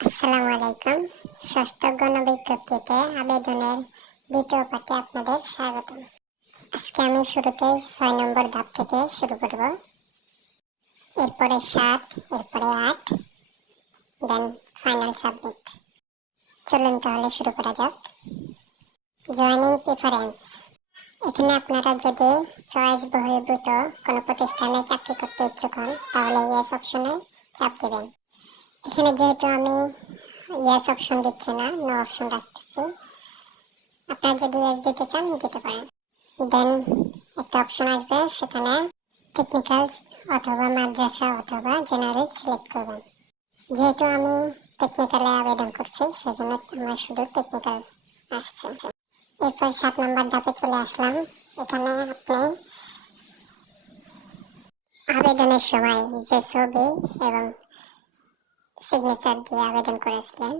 আসসালামু আলাইকুম। ষষ্ঠ গণবিজ্ঞপ্তিতে আবেদনের দ্বিতীয় পাঠে আপনাদের স্বাগতম। আজকে আমি শুরুতে 6 নম্বর ধাপ থেকে শুরু করব, এরপরে 7, এরপরে 8, দেন ফাইনাল সাবমিট। চলুন তাহলে শুরু করা যাক। জয়েনিং প্রিফারেন্স, এখানে আপনারা যদি চয়েস বহির্ভূত কোনো প্রতিষ্ঠানে চাকরি করতে ইচ্ছুক হন তাহলে ইয়েস অপশনে চাপ দেবেন। এখানে যেহেতু আমি ইয়েস অপশন দিচ্ছি না, নো অপশন রাখতেছি। আপনারা যদি ইয়েস দিতে চান দিতে পারেন। দেন একটা অপশন আসবে, সেখানে টেকনিক্যাল অথবা মাদ্রাসা অথবা জেনারেল সিলেক্ট করবেন। যেহেতু আমি টেকনিক্যালে আবেদন করছি সেজন্য আমার শুধু টেকনিক্যাল আসছে। এরপর 7 নম্বর ধাপে চলে আসলাম। এখানে আপনি আবেদনের সময় যে ছবি এবং সিগনেচার দিয়ে আবেদন করেছিলেন,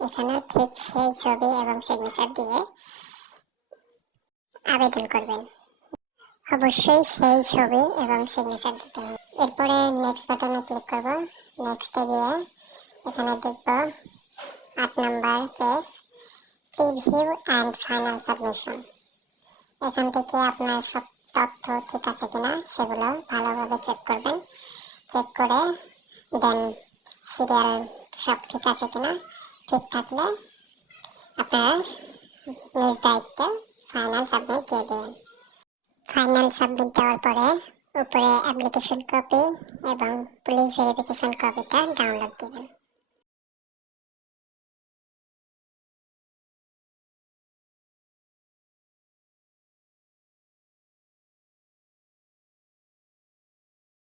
এখানে ঠিক সেই ছবি এবং সিগনেচার দিয়ে আবেদন করবেন। অবশ্যই সেই ছবি এবং সিগনেচার দিতে হবে। এরপরে নেক্সট বাটনে ক্লিক করব। নেক্সটে গিয়ে এখানে দেখব 8 নম্বর page, preview and final submission. এখান থেকে আপনার সব তথ্য ঠিক আছে কিনা সেগুলো ভালোভাবে চেক করবেন। চেক করে দেন সিরিয়াল সব ঠিক আছে কিনা, ঠিক থাকলে আপনারা নিজ দায়িত্বে ফাইনাল সাবমিট দিয়ে দেবেন। ফাইনাল সাবমিট দেওয়ার পরে উপরে অ্যাপ্লিকেশন কপি এবং পুলিশ ভেরিফিকেশন কপিটা ডাউনলোড দেবেন।